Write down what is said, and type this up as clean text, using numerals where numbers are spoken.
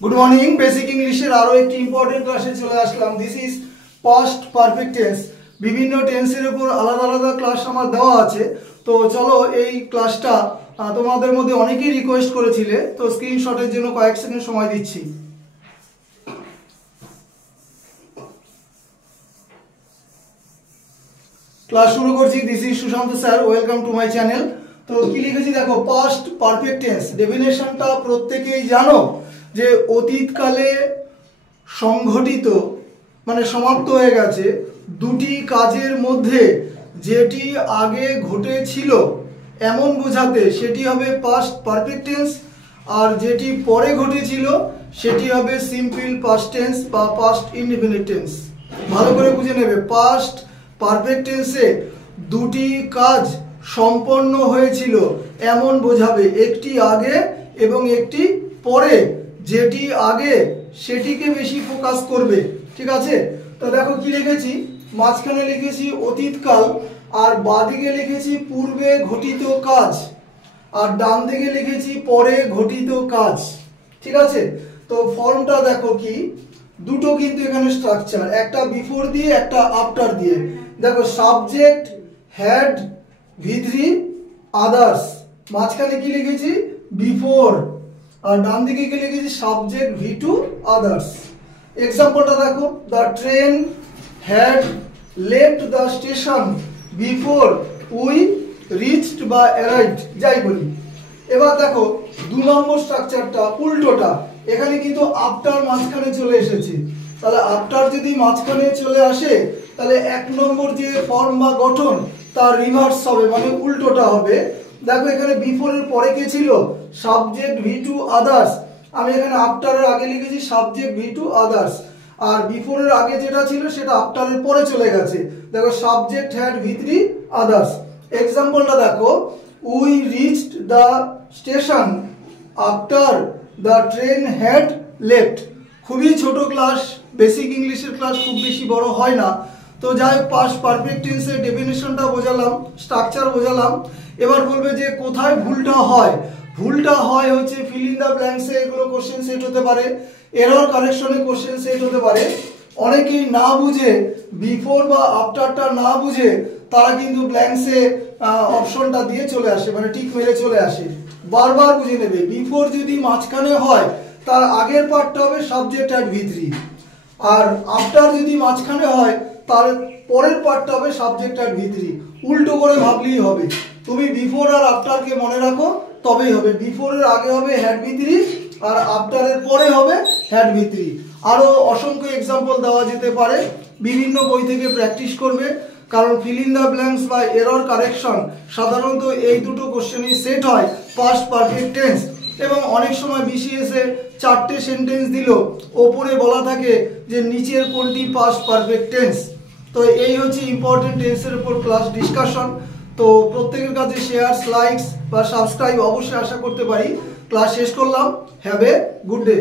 Good morning basic इंग्लिशेर आरो एक important क्लासे चले आसलाम। This is past perfect tense. विभिन्न टेंसের উপর আলাদা আলাদা ক্লাস আমার দেওয়া আছে। তো চলো এই ক্লাসটা তোমাদের মধ্যে অনেকেই রিকোয়েস্ট করেছিলে, তো স্ক্রিনশটের জন্য কয়েক সেকেন্ড সময় দিচ্ছি। ক্লাস শুরু করছি। This is Sushant sir, welcome to my channel. তো কি লিখেছি দেখো, পাস্ট পারফেক্ট টেন্স ডেফিনেশনটা প্রত্যেকেই জানো যে অতীতকালে সংঘটিত মানে সমাপ্ত হয়ে গেছে দুটি কাজের মধ্যে যেটি আগে ঘটেছিল এমন বোঝাতে সেটি হবে পাস্ট পারফেক্ট টেন্স, আর যেটি পরে ঘটেছিল সেটি হবে সিম্পল পাস্ট টেন্স বা পাস্ট ইনডেফিনিট টেন্স। ভালো করে বুঝে নেবে, পাস্ট পারফেক্ট টেন্সে দুটি কাজ সম্পন্ন হয়েছিল এমন বোঝাবে, একটি আগে এবং একটি পরে। যেটি আগে সেটিকে বেশি ফোকাস করবে, ঠিক আছে? তো দেখো কি লিখেছি, মাঝখানে লিখেছি অতীতকাল, আর বাঁদিকে লিখেছি পূর্বে ঘটিত কাজ, আর ডান দিকে লিখেছি পরে ঘটিত কাজ, ঠিক আছে? তো ফর্মটা দেখো কি, দুটো কিন্তু এখানে স্ট্রাকচার, একটা বিফোর দিয়ে একটা আফটার দিয়ে। দেখো সাবজেক্ট হ্যাড V3 আদার্স, মাঝখানে কি লিখেছি বিফোর, আর ডান দিকে কি লিখেছি সাবজেক্ট V2 আদার্স। এক্সাম্পলটা দেখো, the train had left the station before we reached বা অ্যারাইভড, যাই বলি। এবার দেখো দু নম্বর স্ট্রাকচারটা উল্টোটা, এখানে কিন্তু আফটার মাঝখানে চলে এসেছে। তাহলে আফটার যদি মাঝখানে চলে আসে তাহলে এক নম্বর যে ফর্ম বা গঠন তার রিভার্স হবে, মানে উল্টোটা হবে। দেখো এখানে বিফোরের পরে কে ছিল সাবজেক্ট V2 আদার্স, আমি এখানে আফটারের আগে লিখেছি সাবজেক্ট V2 আদার্স, আর বিফোরের আগে যেটা ছিল সেটা আফটারের পরে চলে গেছে। দেখো সাবজেক্ট হ্যাড V3 আদার্স। এক্সাম্পলটা দেখো, we reached the station after the train had left. খুবই ছোট ক্লাস, বেসিক ইংলিশের ক্লাস, খুব বেশি বড় হয় না। তো যাই হোক, পাস্ট পারফেক্ট টেন্সের ডেফিনেশনটা বোঝালাম, স্ট্রাকচার বোঝালাম। এবার বলবে যে কোথায় ভুলটা হয়। ভুলটা হয় হচ্ছে ফিল ইন দ্য ব্ল্যাঙ্কসে, এগুলো কোশ্চেন সেট হতে পারে, এরর কারেকশনে কোশ্চেন সেট হতে পারে। অনেকেই না বুঝে, বিফোর বা আফটারটা না বুঝে তারা কিন্তু ব্ল্যাঙ্কসে অপশনটা দিয়ে চলে আসে, মানে টিক মেরে চলে আসে। বারবার বুঝে নেবে, বিফোর যদি মাঝখানে হয় তার আগের পার্টটা হবে subject had V3, R after যদি মাঝখানে হয় তার পরের পার্টটা হবে সাবজেক্ট হ্যাড V3। উল্টো করে ভাবলেই হবে। তুমি বিফোর আর আফটারকে মনে রাখো, তবেই হবে। বিফোরের আগে হবে হ্যাড V3 আর আফটারের পরে হবে হ্যাড V3। আরো অসংখ্য এক্সাম্পল দেওয়া যেতে পারে, বিভিন্ন বই থেকে প্র্যাকটিস করবে, কারণ ফিল ইন দ্য ব্ল্যাঙ্কস বা এরর কারেকশন সাধারণত এই দুটো কোশ্চেনই সেট হয় পাস্ট পারফেক্ট টেন্স। এবং অনেক সময় বিসিএসে চারটে সেন্টেন্স দিল, ওপরে বলা থাকে যে নিচের কোনটি পাস্ট পারফেক্ট টেন্স। তো এই হচ্ছে ইম্পর্টেন্ট টেন্সের উপর ক্লাস ডিসকাশন। তো প্রত্যেকের কাছে শেয়ার, লাইকস বা সাবস্ক্রাইব অবশ্যই আশা করতে পারি। ক্লাস শেষ করলাম। Have a good day.